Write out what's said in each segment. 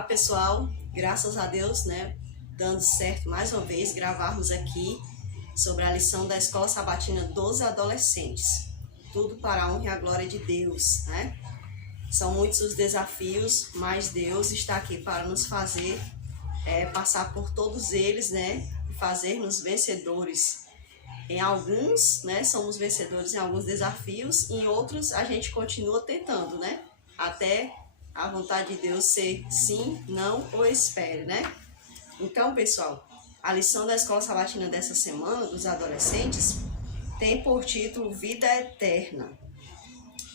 Olá pessoal, graças a Deus, dando certo mais uma vez gravarmos aqui sobre a lição da Escola Sabatina dos Adolescentes. Tudo para a honra e a glória de Deus, São muitos os desafios, mas Deus está aqui para nos fazer passar por todos eles, e fazer-nos vencedores. Em alguns, somos vencedores em alguns desafios, em outros a gente continua tentando, até a vontade de Deus ser sim, não ou espere, Então, pessoal, a lição da Escola Sabatina dessa semana, dos adolescentes, tem por título Vida Eterna.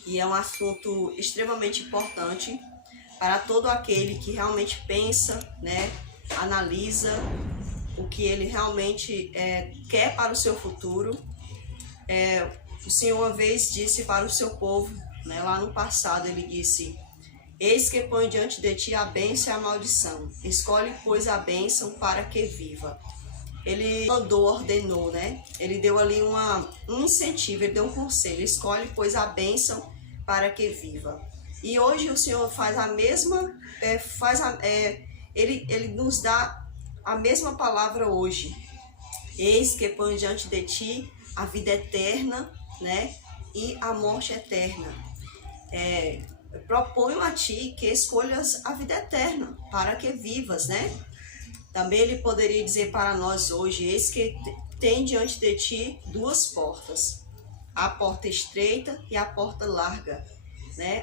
E é um assunto extremamente importante para todo aquele que realmente pensa, analisa o que ele realmente quer para o seu futuro. O Senhor uma vez disse para o seu povo, lá no passado, ele disse: eis que põe diante de ti a bênção e a maldição. Escolhe, pois, a bênção para que viva. Ele mandou, ordenou, Ele deu ali um incentivo, ele deu um conselho. Escolhe, pois, a bênção para que viva. E hoje o Senhor faz a mesma, ele nos dá a mesma palavra hoje. Eis que põe diante de ti a vida eterna, e a morte eterna. Proponho a ti que escolhas a vida eterna, para que vivas, Também ele poderia dizer para nós hoje: eis que tem diante de ti duas portas, a porta estreita e a porta larga,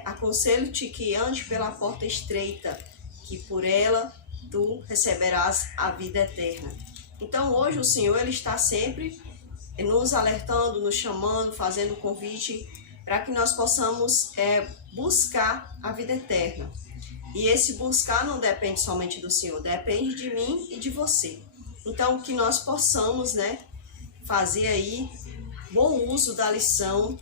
Aconselho-te que ande pela porta estreita, que por ela tu receberás a vida eterna. Então hoje o Senhor, ele está sempre nos alertando, nos chamando, fazendo convite para que nós possamos buscar a vida eterna. E esse buscar não depende somente do Senhor, depende de mim e de você. Então, que nós possamos, fazer aí bom uso da lição,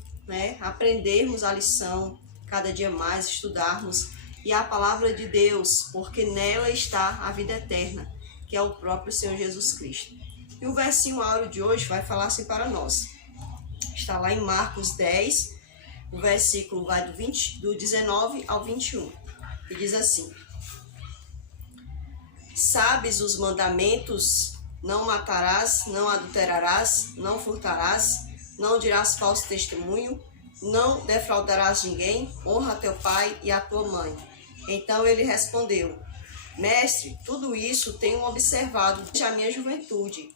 aprendermos a lição cada dia mais, estudarmos, e a palavra de Deus, porque nela está a vida eterna, que é o próprio Senhor Jesus Cristo. E o versinho áureo de hoje vai falar assim para nós. Está lá em Marcos 10, o versículo vai do 19 ao 21, e diz assim: sabes os mandamentos: não matarás, não adulterarás, não furtarás, não dirás falso testemunho, não defraudarás ninguém, honra teu pai e a tua mãe. Então ele respondeu: mestre, tudo isso tenho observado desde a minha juventude.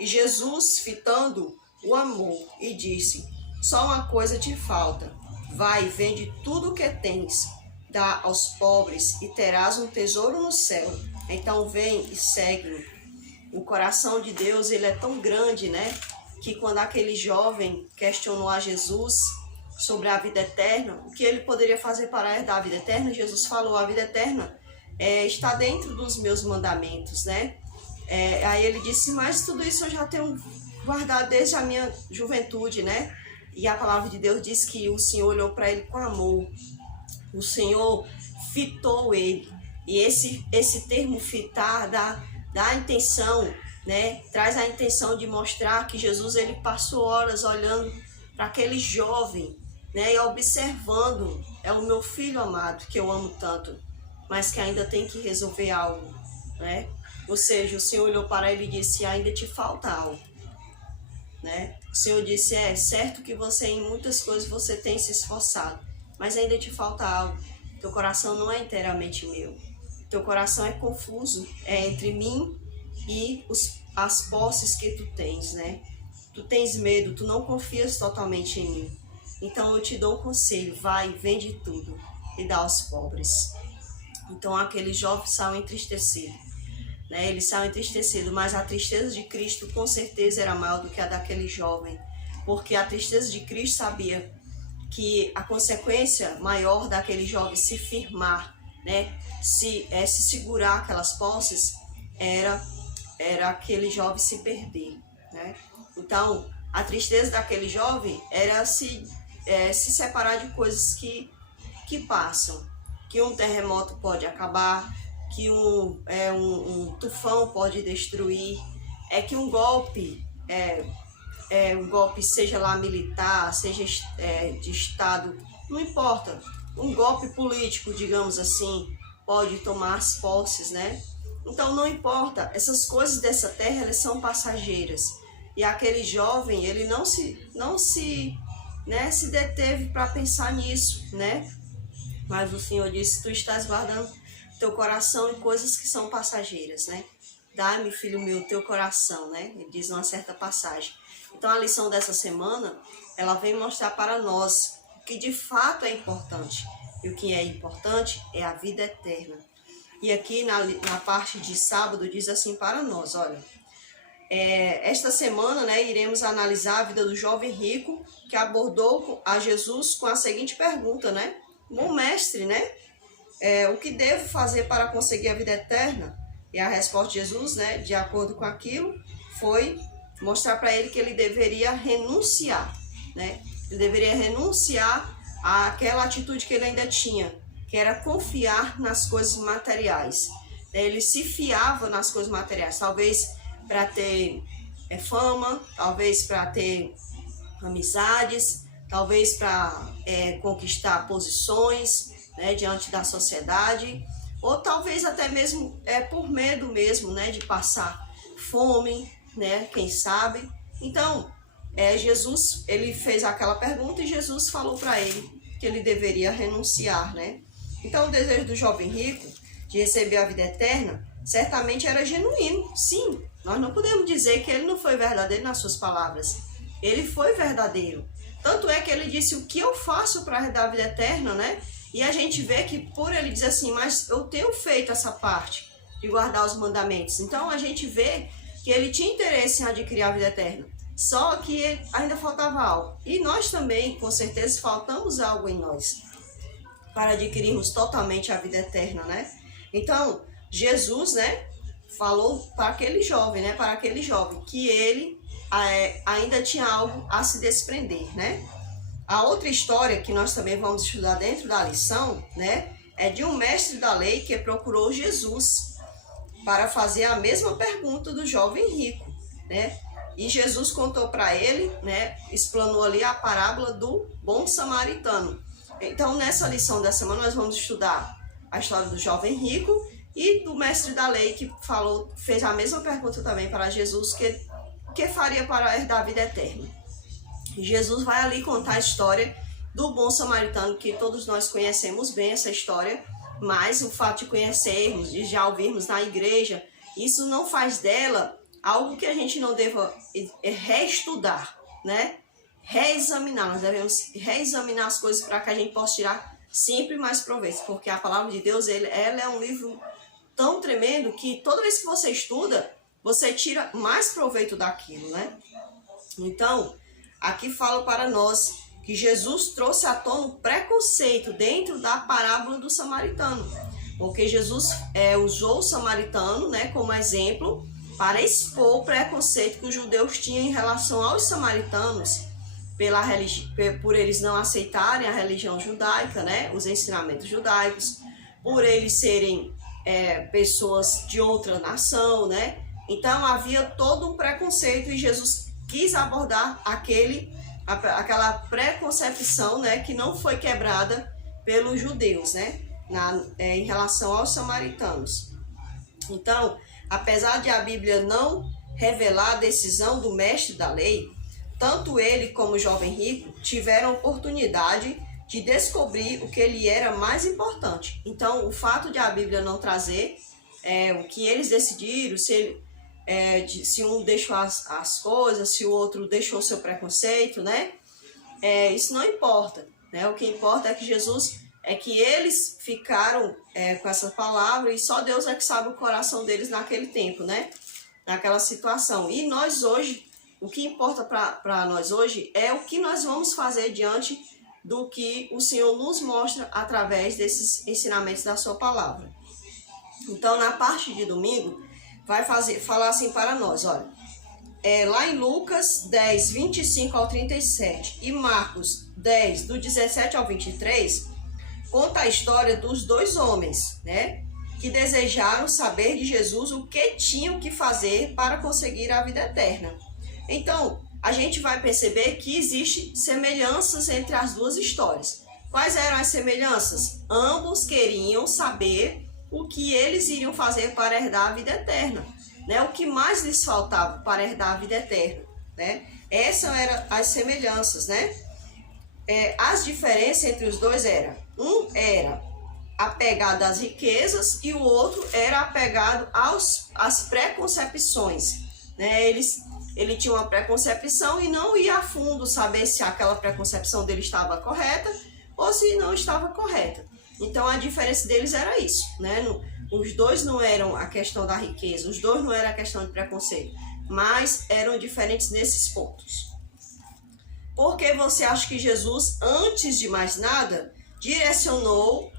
E Jesus, fitando, o amou e disse: só uma coisa te falta. Vai, vende tudo o que tens, dá aos pobres e terás um tesouro no céu. Então vem e segue-me. O coração de Deus, ele é tão grande, que quando aquele jovem questionou a Jesus sobre a vida eterna, o que ele poderia fazer para herdar a vida eterna, Jesus falou: a vida eterna está dentro dos meus mandamentos, Aí ele disse: mas tudo isso eu já tenho guardado desde a minha juventude, E a palavra de Deus diz que o Senhor olhou para ele com amor. O Senhor fitou ele. E esse termo fitar dá a intenção, traz a intenção de mostrar que Jesus, ele passou horas olhando para aquele jovem, e observando: é o meu filho amado que eu amo tanto, mas que ainda tem que resolver algo, Ou seja, o Senhor olhou para ele e disse: ainda te falta algo, O Senhor disse: é certo que você em muitas coisas você tem se esforçado, mas ainda te falta algo. Teu coração não é inteiramente meu. Teu coração é confuso, é entre mim e as posses que tu tens, Tu tens medo, tu não confias totalmente em mim. Então eu te dou um conselho: vai, vende tudo e dá aos pobres. Então aquele jovem saiu entristecido. Ele saiu entristecido, mas a tristeza de Cristo com certeza era maior do que a daquele jovem, porque a tristeza de Cristo sabia que a consequência maior daquele jovem se firmar, se segurar aquelas posses, era aquele jovem se perder, Então a tristeza daquele jovem era se separar de coisas que passam, que um terremoto pode acabar, que um tufão pode destruir, que um golpe seja lá militar, seja de Estado, não importa, um golpe político, digamos assim, pode tomar as posses, né? Então não importa, essas coisas dessa terra, elas são passageiras. E aquele jovem, ele não se deteve para pensar nisso, né? Mas o Senhor disse: tu estás guardando teu coração em coisas que são passageiras, né? Dá-me, filho meu, teu coração, né? Ele diz numa certa passagem. Então a lição dessa semana, ela vem mostrar para nós o que de fato é importante. E o que é importante é a vida eterna. E aqui na parte de sábado diz assim para nós, olha, esta semana, né, iremos analisar a vida do jovem rico que abordou a Jesus com a seguinte pergunta, né? Bom mestre, né? O que devo fazer para conseguir a vida eterna? E a resposta de Jesus, né, de acordo com aquilo, foi mostrar para ele que ele deveria renunciar, né? Ele deveria renunciar àquela atitude que ele ainda tinha, que era confiar nas coisas materiais. Ele se fiava nas coisas materiais, talvez para ter fama, talvez para ter amizades, talvez para conquistar posições, né, diante da sociedade, ou talvez até mesmo por medo mesmo, né, de passar fome, né, quem sabe. Então, Jesus, ele fez aquela pergunta e Jesus falou para ele que ele deveria renunciar, né? Então, o desejo do jovem rico de receber a vida eterna certamente era genuíno, sim. Nós não podemos dizer que ele não foi verdadeiro nas suas palavras. Ele foi verdadeiro. Tanto é que ele disse: o que eu faço para herdar a vida eterna, né? E a gente vê que por ele dizer assim: mas eu tenho feito essa parte de guardar os mandamentos. Então a gente vê que ele tinha interesse em adquirir a vida eterna. Só que ainda faltava algo. E nós também, com certeza, faltamos algo em nós para adquirirmos totalmente a vida eterna, né? Então, Jesus, né, falou para aquele jovem, né, que ele ainda tinha algo a se desprender, né? A outra história que nós também vamos estudar dentro da lição, né, é de um mestre da lei que procurou Jesus para fazer a mesma pergunta do jovem rico, né? E Jesus contou para ele, né, explanou ali a parábola do bom samaritano. Então, nessa lição da semana, nós vamos estudar a história do jovem rico e do mestre da lei que fez a mesma pergunta também para Jesus, que faria para herdar a vida eterna. E Jesus vai ali contar a história do bom samaritano, que todos nós conhecemos bem essa história, mas o fato de conhecermos, de já ouvirmos na igreja, isso não faz dela algo que a gente não deva reestudar, né? Reexaminar, nós devemos reexaminar as coisas para que a gente possa tirar sempre mais proveito, porque a palavra de Deus, ela é um livro tão tremendo que toda vez que você estuda, você tira mais proveito daquilo, né? Então, aqui fala para nós que Jesus trouxe à tona o preconceito dentro da parábola do samaritano, porque Jesus usou o samaritano, né, como exemplo para expor o preconceito que os judeus tinham em relação aos samaritanos, por eles não aceitarem a religião judaica, né, os ensinamentos judaicos, por eles serem pessoas de outra nação, né? Então havia todo um preconceito e Jesus quis abordar aquela preconcepção, né, que não foi quebrada pelos judeus, né, em relação aos samaritanos. Então, apesar de a Bíblia não revelar a decisão do mestre da lei, tanto ele como o jovem rico tiveram a oportunidade de descobrir o que lhe era mais importante. Então, o fato de a Bíblia não trazer o que eles decidiram, se um deixou as coisas, se o outro deixou seu preconceito, né? Isso não importa, né? O que importa é que eles ficaram com essa palavra e só Deus é que sabe o coração deles naquele tempo, né? Naquela situação. E nós hoje, o que importa para nós hoje é o que nós vamos fazer diante do que o Senhor nos mostra através desses ensinamentos da sua palavra. Então, na parte de domingo, vai falar assim para nós, olha, lá em Lucas 10, 25 ao 37 e Marcos 10, do 17 ao 23, conta a história dos dois homens, né, que desejaram saber de Jesus o que tinham que fazer para conseguir a vida eterna. Então, a gente vai perceber que existem semelhanças entre as duas histórias. Quais eram as semelhanças? Ambos queriam saber o que eles iriam fazer para herdar a vida eterna, né? O que mais lhes faltava para herdar a vida eterna, né? Essas eram as semelhanças, né? As diferenças entre os dois um era apegado às riquezas e o outro era apegado às preconcepções, né? Ele tinha uma preconcepção e não ia a fundo saber se aquela preconcepção dele estava correta ou se não estava correta. Então a diferença deles era isso, né? Os dois não eram a questão da riqueza, os dois não eram a questão de preconceito, mas eram diferentes nesses pontos. Porque você acha que Jesus, antes de mais nada, direcionou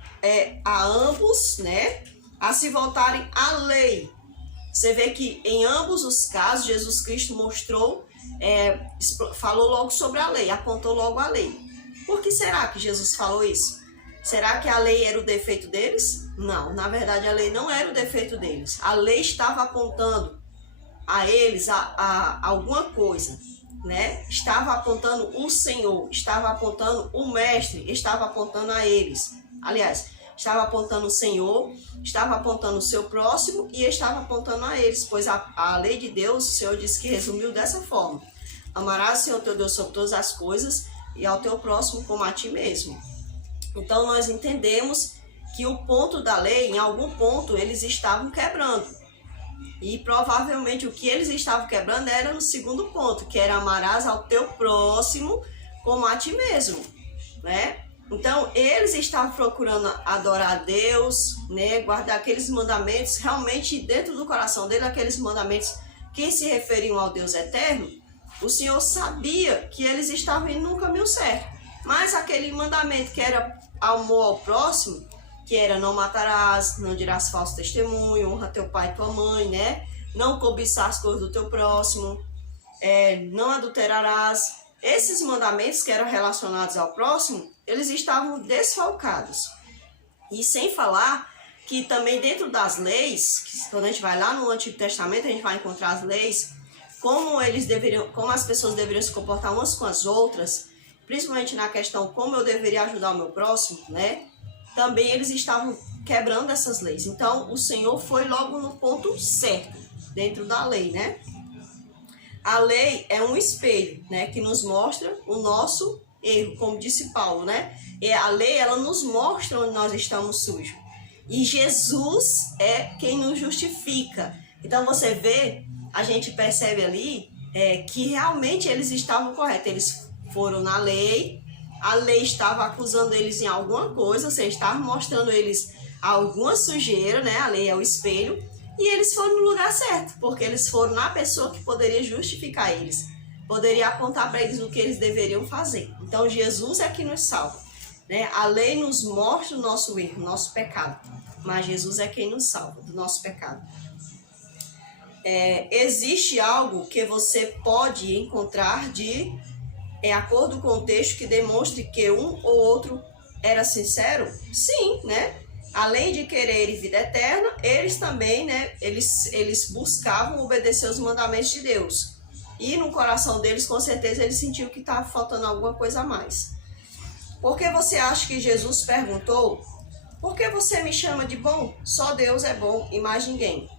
a ambos, né, a se voltarem à lei? Você vê que em ambos os casos, Jesus Cristo mostrou, falou logo sobre a lei, apontou logo a lei. Por que será que Jesus falou isso? Será que a lei era o defeito deles? Não, na verdade a lei não era o defeito deles. A lei estava apontando a eles a alguma coisa, né? Estava apontando o Senhor, estava apontando o Mestre, estava apontando a eles. Aliás, estava apontando o Senhor, estava apontando o seu próximo e estava apontando a eles, pois a lei de Deus, o Senhor disse que resumiu dessa forma: amarás o Senhor teu Deus sobre todas as coisas e ao teu próximo como a ti mesmo. Então nós entendemos que o ponto da lei, em algum ponto, eles estavam quebrando. E provavelmente o que eles estavam quebrando era no segundo ponto, que era amarás ao teu próximo como a ti mesmo, né? Então eles estavam procurando adorar a Deus, né? Guardar aqueles mandamentos, realmente dentro do coração dele, aqueles mandamentos que se referiam ao Deus eterno. O Senhor sabia que eles estavam indo no caminho certo, mas aquele mandamento que era amor ao próximo, que era não matarás, não dirás falso testemunho, honra teu pai e tua mãe, né? Não cobiçar as coisas do teu próximo, não adulterarás. Esses mandamentos que eram relacionados ao próximo, eles estavam desfalcados. E sem falar que também dentro das leis, que quando a gente vai lá no Antigo Testamento, a gente vai encontrar as leis, como as pessoas deveriam se comportar umas com as outras, principalmente na questão como eu deveria ajudar o meu próximo, né? Também eles estavam quebrando essas leis. Então, o Senhor foi logo no ponto certo, dentro da lei, né? A lei é um espelho, né, que nos mostra o nosso erro, como disse Paulo, né? E a lei, ela nos mostra onde nós estamos sujos. E Jesus é quem nos justifica. Então, você vê, a gente percebe ali que realmente eles estavam corretos. Eles foram na lei, a lei estava acusando eles em alguma coisa, ou seja, estava mostrando eles alguma sujeira, né? A lei é o espelho, e eles foram no lugar certo, porque eles foram na pessoa que poderia justificar eles, poderia apontar para eles o que eles deveriam fazer. Então Jesus é que nos salva, né? A lei nos mostra o nosso erro, o nosso pecado, mas Jesus é quem nos salva do nosso pecado. Existe algo que você pode encontrar de acordo com o texto que demonstre que um ou outro era sincero? Sim, né? Além de quererem vida eterna, eles também, né? Eles buscavam obedecer os mandamentos de Deus. E no coração deles, com certeza, eles sentiam que estava faltando alguma coisa a mais. Por que você acha que Jesus perguntou: por que você me chama de bom? Só Deus é bom e mais ninguém.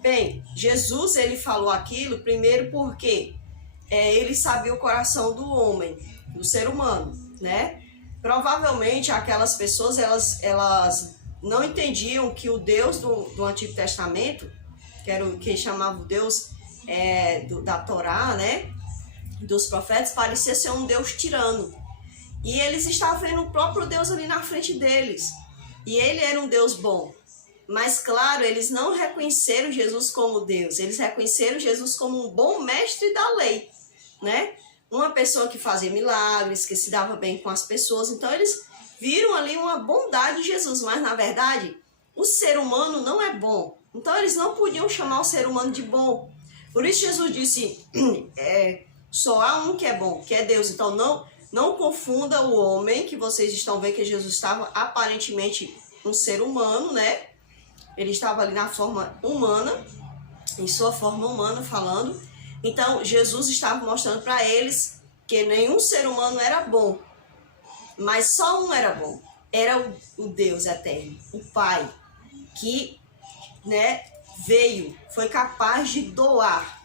Bem, Jesus, ele falou aquilo primeiro porque ele sabia o coração do homem, do ser humano, né? Provavelmente aquelas pessoas, elas não entendiam que o Deus do Antigo Testamento, que era o que chamava o Deus da Torá, né? Dos profetas, parecia ser um Deus tirano. E eles estavam vendo o próprio Deus ali na frente deles. E ele era um Deus bom. Mas, claro, eles não reconheceram Jesus como Deus. Eles reconheceram Jesus como um bom mestre da lei, né? Uma pessoa que fazia milagres, que se dava bem com as pessoas. Então, eles viram ali uma bondade de Jesus. Mas, na verdade, o ser humano não é bom. Então, eles não podiam chamar o ser humano de bom. Por isso, Jesus disse, só há um que é bom, que é Deus. Então, não confunda o homem, que vocês estão vendo que Jesus estava aparentemente um ser humano, né? Ele estava ali na forma humana, em sua forma humana falando. Então, Jesus estava mostrando para eles que nenhum ser humano era bom, mas só um era bom. Era o Deus eterno, o Pai. que, né, foi capaz de doar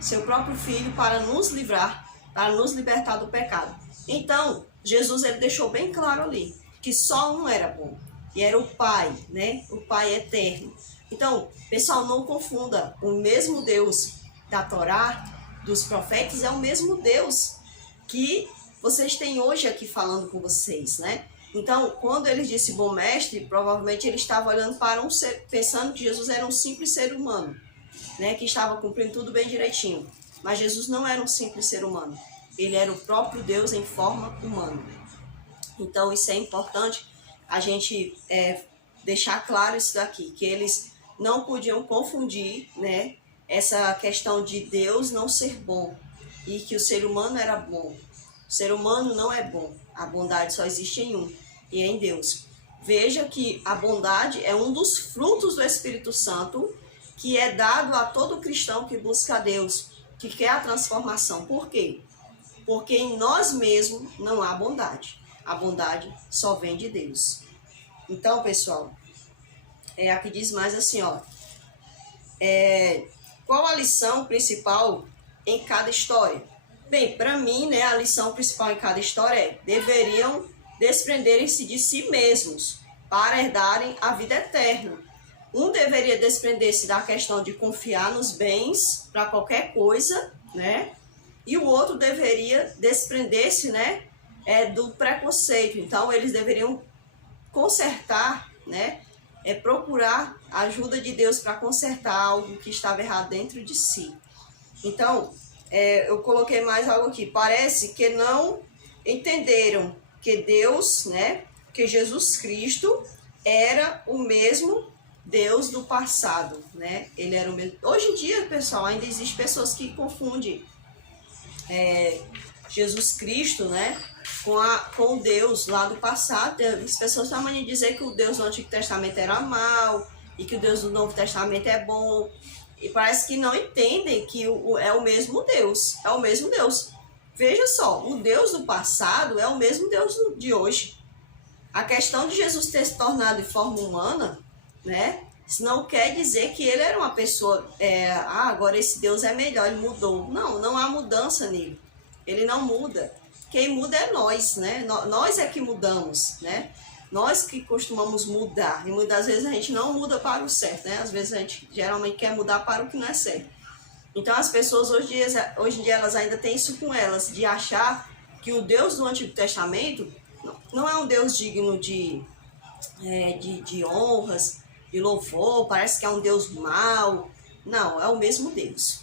seu próprio filho para nos livrar, para nos libertar do pecado. Então, Jesus ele deixou bem claro ali que só um era bom, e era o Pai, né? O Pai eterno. Então, pessoal, não confunda, o mesmo Deus da Torá, dos profetas, é o mesmo Deus que vocês têm hoje aqui falando com vocês, né? Então, quando ele disse bom mestre, provavelmente ele estava olhando para um ser, pensando que Jesus era um simples ser humano, né? Que estava cumprindo tudo bem direitinho. Mas Jesus não era um simples ser humano. Ele era o próprio Deus em forma humana. Então, isso é importante a gente deixar claro isso daqui, que eles não podiam confundir, né, essa questão de Deus não ser bom e que o ser humano era bom. O ser humano não é bom. A bondade só existe em um, e é em Deus. Veja que a bondade é um dos frutos do Espírito Santo que é dado a todo cristão que busca a Deus, que quer a transformação. Por quê? Porque em nós mesmos não há bondade. A bondade só vem de Deus. Então, pessoal, aqui diz mais assim, ó. Qual a lição principal em cada história? Bem, para mim, né, a lição principal em cada história é: deveriam desprenderem-se de si mesmos para herdarem a vida eterna. Um deveria desprender-se da questão de confiar nos bens para qualquer coisa, né? E o outro deveria desprender-se, né, do preconceito. Então, eles deveriam consertar, né, procurar a ajuda de Deus para consertar algo que estava errado dentro de si. Então, eu coloquei mais algo aqui. Parece que não entenderam que Deus, né, que Jesus Cristo era o mesmo Deus do passado, né? Ele era o mesmo. Hoje em dia, pessoal, ainda existem pessoas que confundem Jesus Cristo, né, com o Deus lá do passado. As pessoas têm a mania de dizer que o Deus do Antigo Testamento era mau e que o Deus do Novo Testamento é bom. E parece que não entendem que é o mesmo Deus. É o mesmo Deus. Veja só, o Deus do passado é o mesmo Deus de hoje. A questão de Jesus ter se tornado de forma humana, né, isso não quer dizer que ele era uma pessoa, agora esse Deus é melhor, ele mudou. Não, não há mudança nele. Ele não muda. Quem muda é nós, né? Nós é que mudamos, né? Nós que costumamos mudar. E muitas vezes a gente não muda para o certo, né? Às vezes a gente geralmente quer mudar para o que não é certo. Então as pessoas hoje em dia elas ainda têm isso com elas, de achar que o Deus do Antigo Testamento não é um Deus digno de honras, de louvor, parece que é um Deus mau. Não, é o mesmo Deus.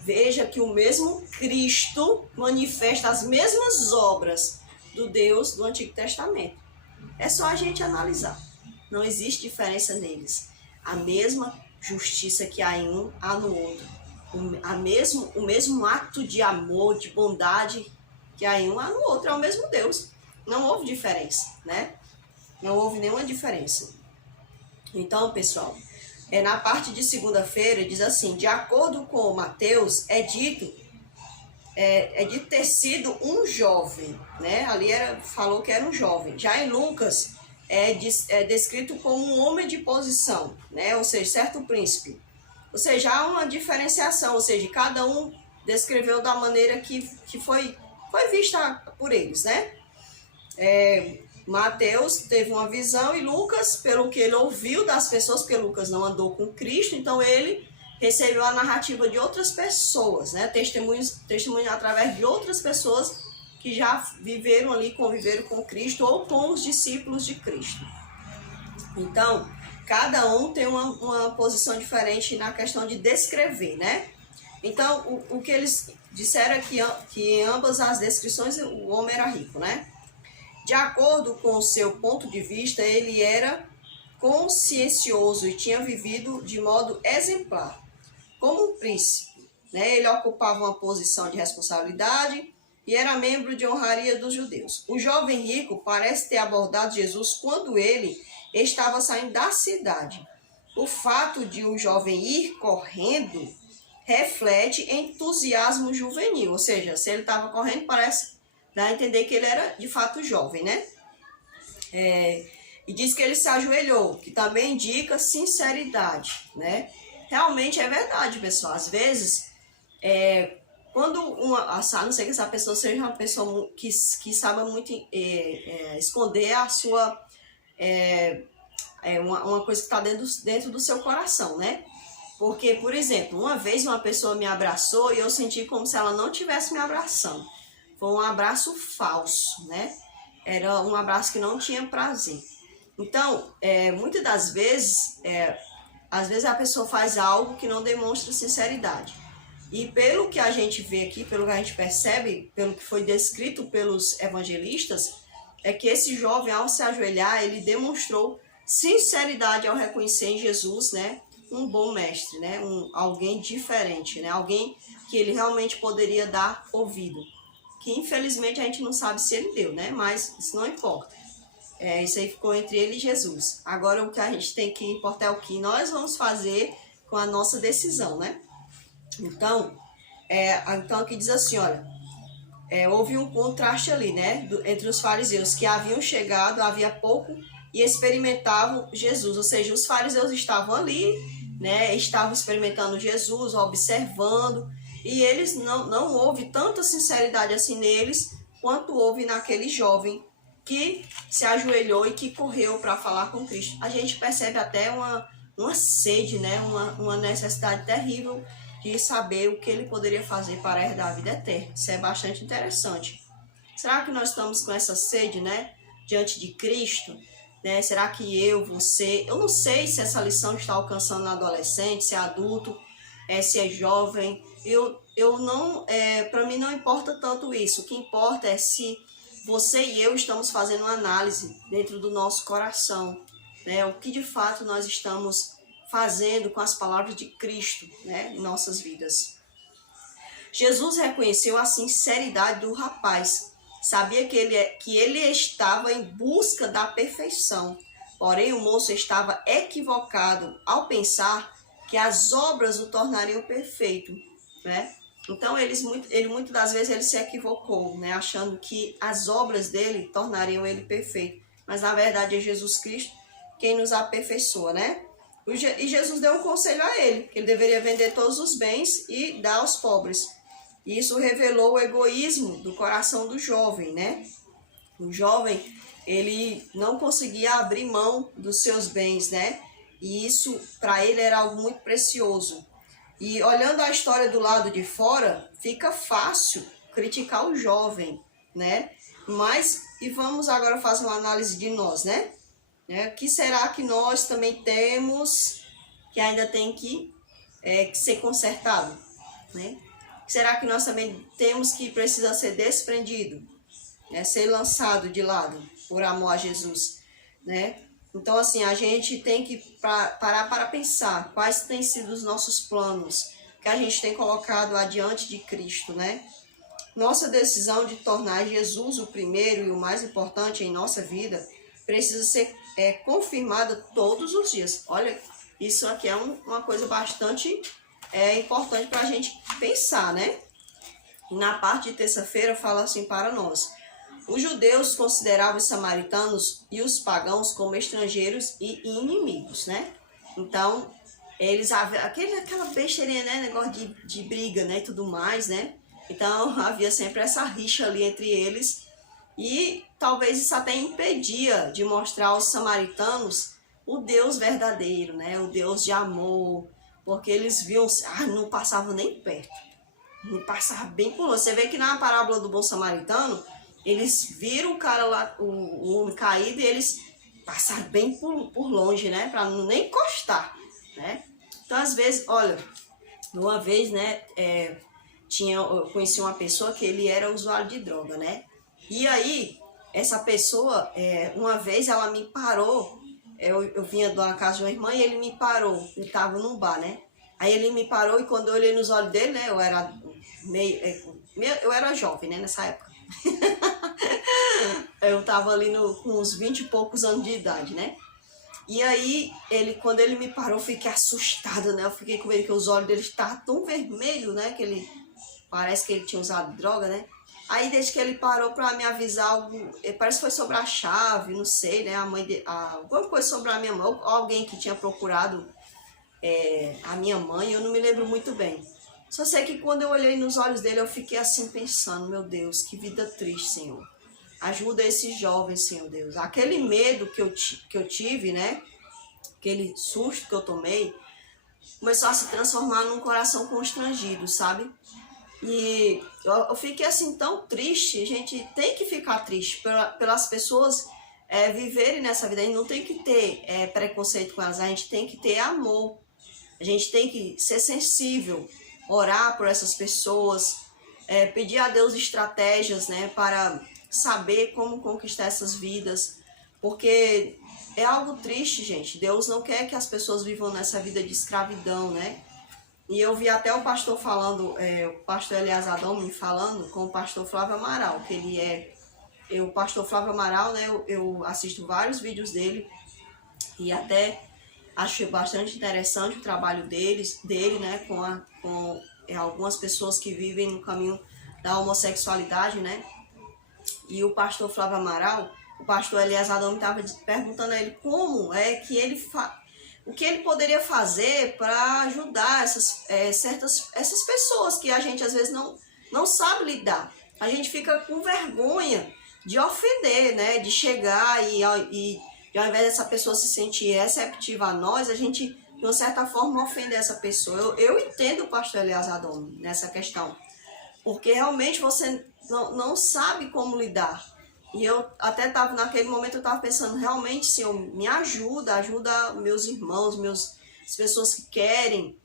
Veja que o mesmo Cristo manifesta as mesmas obras do Deus do Antigo Testamento. É só a gente analisar. Não existe diferença neles. A mesma justiça que há em um, há no outro. O mesmo ato de amor, de bondade que há em um, há no outro. É o mesmo Deus. Não houve diferença, né? Não houve nenhuma diferença. Então, pessoal, na parte de segunda-feira diz assim: de acordo com Mateus, é dito ter sido um jovem, né? Ali falou que era um jovem. Já em Lucas é descrito como um homem de posição, né? Ou seja, certo príncipe. Ou seja, há uma diferenciação, ou seja, cada um descreveu da maneira que foi vista por eles, né? Mateus teve uma visão e Lucas, pelo que ele ouviu das pessoas, porque Lucas não andou com Cristo, então ele recebeu a narrativa de outras pessoas, né? Testemunho através de outras pessoas que já viveram ali, conviveram com Cristo ou com os discípulos de Cristo. Então, cada um tem uma posição diferente na questão de descrever, né? Então, o que eles disseram é que em ambas as descrições o homem era rico, né? De acordo com o seu ponto de vista, ele era consciencioso e tinha vivido de modo exemplar. Como um príncipe, né? Ele ocupava uma posição de responsabilidade e era membro de honraria dos judeus. O jovem rico parece ter abordado Jesus quando ele estava saindo da cidade. O fato de o jovem ir correndo reflete entusiasmo juvenil, ou seja, se ele estava correndo, parece dar a entender que ele era de fato jovem, né? E diz que ele se ajoelhou, que também indica sinceridade, né? Realmente é verdade, pessoal. Às vezes, quando a não sei que essa pessoa seja uma pessoa que saiba muito esconder a sua... uma coisa que está dentro do seu coração, né? Porque, por exemplo, uma vez uma pessoa me abraçou e eu senti como se ela não estivesse me abraçando. Foi um abraço falso, né? Era um abraço que não tinha prazer. Então, muitas das vezes, às vezes a pessoa faz algo que não demonstra sinceridade. E pelo que a gente vê aqui, pelo que a gente percebe, pelo que foi descrito pelos evangelistas, é que esse jovem, ao se ajoelhar, ele demonstrou sinceridade ao reconhecer em Jesus, né, um bom mestre, né, alguém diferente, né, alguém que ele realmente poderia dar ouvido. Que infelizmente a gente não sabe se ele deu, né, mas isso não importa. Isso aí ficou entre ele e Jesus. Agora o que a gente tem que importar é o que nós vamos fazer com a nossa decisão, né? Então aqui diz assim, olha, houve um contraste ali, né, entre os fariseus que haviam chegado havia pouco e experimentavam Jesus, ou seja, os fariseus estavam ali, né, estavam experimentando Jesus, observando, e eles não houve tanta sinceridade assim neles quanto houve naquele jovem que se ajoelhou e que correu para falar com Cristo. A gente percebe até uma sede, né, uma necessidade terrível de saber o que ele poderia fazer para herdar a vida eterna. Isso é bastante interessante. Será que nós estamos com essa sede, né, diante de Cristo? Né? Será que você... Eu não sei se essa lição está alcançando no adolescente, se é adulto, se é jovem. Eu não... para mim não importa tanto isso. O que importa é se você e eu estamos fazendo uma análise dentro do nosso coração, né? O que de fato nós estamos fazendo com as palavras de Cristo, né, em nossas vidas. Jesus reconheceu a sinceridade do rapaz. Sabia que ele estava em busca da perfeição. Porém, o moço estava equivocado ao pensar que as obras o tornariam perfeito, né? Então, ele muitas das vezes ele se equivocou, né, achando que as obras dele tornariam ele perfeito. Mas, na verdade, é Jesus Cristo quem nos aperfeiçoa, né? E Jesus deu um conselho a ele, que ele deveria vender todos os bens e dar aos pobres. E isso revelou o egoísmo do coração do jovem, né? O jovem, ele não conseguia abrir mão dos seus bens, né? E isso, para ele, era algo muito precioso. E olhando a história do lado de fora, fica fácil criticar o jovem, né? E vamos agora fazer uma análise de nós, né? O que será que nós também temos que ainda tem que ser consertado, né? O que será que nós também temos que precisa ser desprendido, né? Ser lançado de lado por amor a Jesus, né? Então, assim, a gente tem que parar para pensar quais têm sido os nossos planos que a gente tem colocado adiante de Cristo, né? Nossa decisão de tornar Jesus o primeiro e o mais importante em nossa vida precisa ser confirmada todos os dias. Olha, isso aqui é uma coisa bastante importante para a gente pensar, né? Na parte de terça-feira fala assim para nós. Os judeus consideravam os samaritanos e os pagãos como estrangeiros e inimigos, né? Então, eles aquela besteirinha, né? Negócio de briga, né? E tudo mais, né? Então, havia sempre essa rixa ali entre eles. E talvez isso até impedia de mostrar aos samaritanos o Deus verdadeiro, né? O Deus de amor. Porque eles viam, não passavam nem perto. Não passavam bem por longe. Você vê que na parábola do bom samaritano, eles viram o cara lá, o homem caído, e eles passaram bem por longe, né? Para nem encostar, né? Então, às vezes, olha, uma vez, né? Eu conheci uma pessoa que ele era usuário de droga, né? E aí, essa pessoa, uma vez ela me parou, eu vinha da casa de uma irmã e ele me parou, ele estava num bar, né? Aí ele me parou e quando eu olhei nos olhos dele, né, eu era jovem, né, nessa época. Eu tava ali com uns 20 e poucos anos de idade, né? E aí, quando ele me parou, eu fiquei assustada, né? Eu fiquei com ele que os olhos dele estavam tão vermelhos, né? Parece que ele tinha usado droga, né? Aí desde que ele parou para me avisar algo, parece que foi sobre a chave, não sei, né? Alguma coisa sobre a minha mãe, ou alguém que tinha procurado a minha mãe, eu não me lembro muito bem. Só sei que quando eu olhei nos olhos dele, eu fiquei assim pensando, meu Deus, que vida triste, Senhor. Ajuda esses jovens, Senhor Deus. Aquele medo que eu tive, né? Aquele susto que eu tomei, começou a se transformar num coração constrangido, sabe? E eu fiquei assim tão triste. A gente tem que ficar triste pelas pessoas viverem nessa vida. A gente não tem que ter preconceito com elas, a gente tem que ter amor. A gente tem que ser sensível, orar por essas pessoas, pedir a Deus estratégias, né, para saber como conquistar essas vidas, porque é algo triste, gente. Deus não quer que as pessoas vivam nessa vida de escravidão, né? E eu vi até o pastor falando, o pastor Elias Domi falando com o pastor Flávio Amaral, que ele o pastor Flávio Amaral, né, eu assisto vários vídeos dele e até acho bastante interessante o trabalho dele, né, com algumas pessoas que vivem no caminho da homossexualidade, né? E o pastor Flávio Amaral, o pastor Elias Domi estava perguntando a ele como é que o que ele poderia fazer para ajudar essas pessoas que a gente às vezes não sabe lidar. A gente fica com vergonha de ofender, né? De chegar e ao invés dessa pessoa se sentir receptiva a nós, a gente, de uma certa forma, ofende essa pessoa. Eu entendo o pastor Elias Domi nessa questão, porque realmente você não sabe como lidar. E eu até estava, naquele momento, eu estava pensando, realmente, Senhor, me ajuda meus irmãos, as pessoas que querem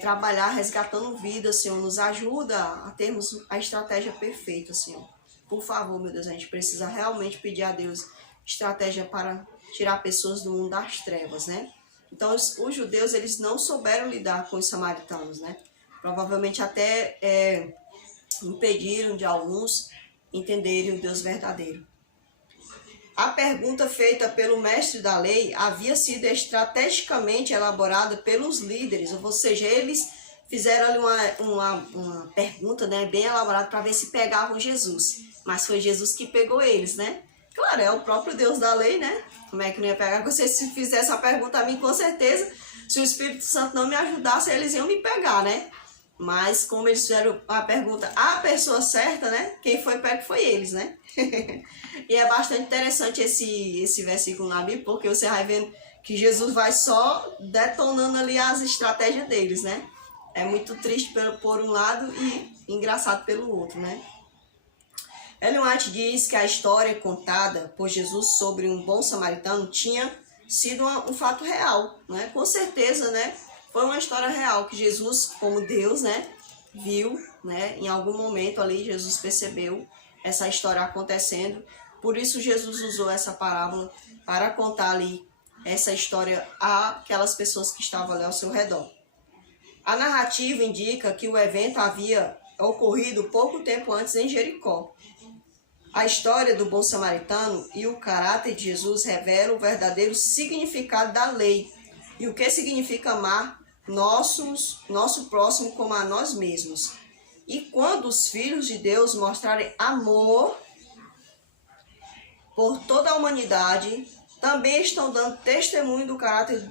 trabalhar resgatando vidas, Senhor, nos ajuda a termos a estratégia perfeita, Senhor. Por favor, meu Deus, a gente precisa realmente pedir a Deus estratégia para tirar pessoas do mundo das trevas, né? Então, os judeus, eles não souberam lidar com os samaritanos, né? Provavelmente até impediram de alguns entenderem o Deus verdadeiro. A pergunta feita pelo mestre da lei havia sido estrategicamente elaborada pelos líderes, ou seja, eles fizeram ali uma pergunta, né, bem elaborada para ver se pegavam Jesus, mas foi Jesus que pegou eles, né? Claro, é o próprio Deus da lei, né? Como é que não ia pegar? Se fizesse essa pergunta a mim, com certeza, se o Espírito Santo não me ajudasse, eles iam me pegar, né? Mas como eles fizeram a pergunta à pessoa certa, né? Quem foi pego foi eles, né? E é bastante interessante esse versículo na Bíblia, porque você vai vendo que Jesus vai só detonando ali as estratégias deles, né? É muito triste por um lado e engraçado pelo outro, né? Ellen White diz que a história contada por Jesus sobre um bom samaritano tinha sido um fato real, né? Com certeza, né? Foi uma história real que Jesus, como Deus, né, viu, né, em algum momento ali Jesus percebeu essa história acontecendo. Por isso Jesus usou essa parábola para contar ali essa história àquelas pessoas que estavam ali ao seu redor. A narrativa indica que o evento havia ocorrido pouco tempo antes em Jericó. A história do bom samaritano e o caráter de Jesus revelam o verdadeiro significado da lei e o que significa amar nosso próximo como a nós mesmos. E quando os filhos de Deus mostrarem amor por toda a humanidade, também estão dando testemunho do caráter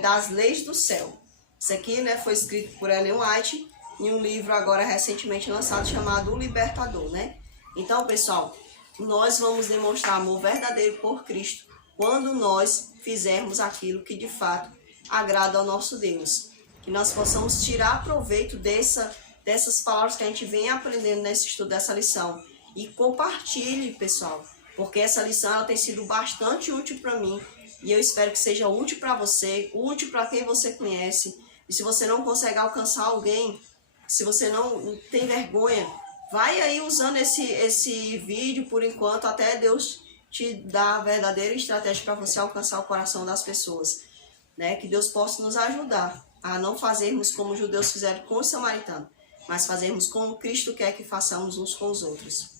das leis do céu. Isso aqui, né, foi escrito por Ellen White em um livro agora recentemente lançado chamado O Libertador, né? Então, pessoal, nós vamos demonstrar amor verdadeiro por Cristo quando nós fizermos aquilo que de fato agrada ao nosso Deus. Que nós possamos tirar proveito dessas palavras que a gente vem aprendendo nesse estudo dessa lição. E compartilhe, pessoal, porque essa lição ela tem sido bastante útil para mim. E eu espero que seja útil para você, útil para quem você conhece. E se você não consegue alcançar alguém, se você não tem vergonha, vai aí usando esse vídeo por enquanto, até Deus te dar a verdadeira estratégia para você alcançar o coração das pessoas. Né? Que Deus possa nos ajudar a não fazermos como os judeus fizeram com os samaritanos, mas fazermos como Cristo quer que façamos uns com os outros.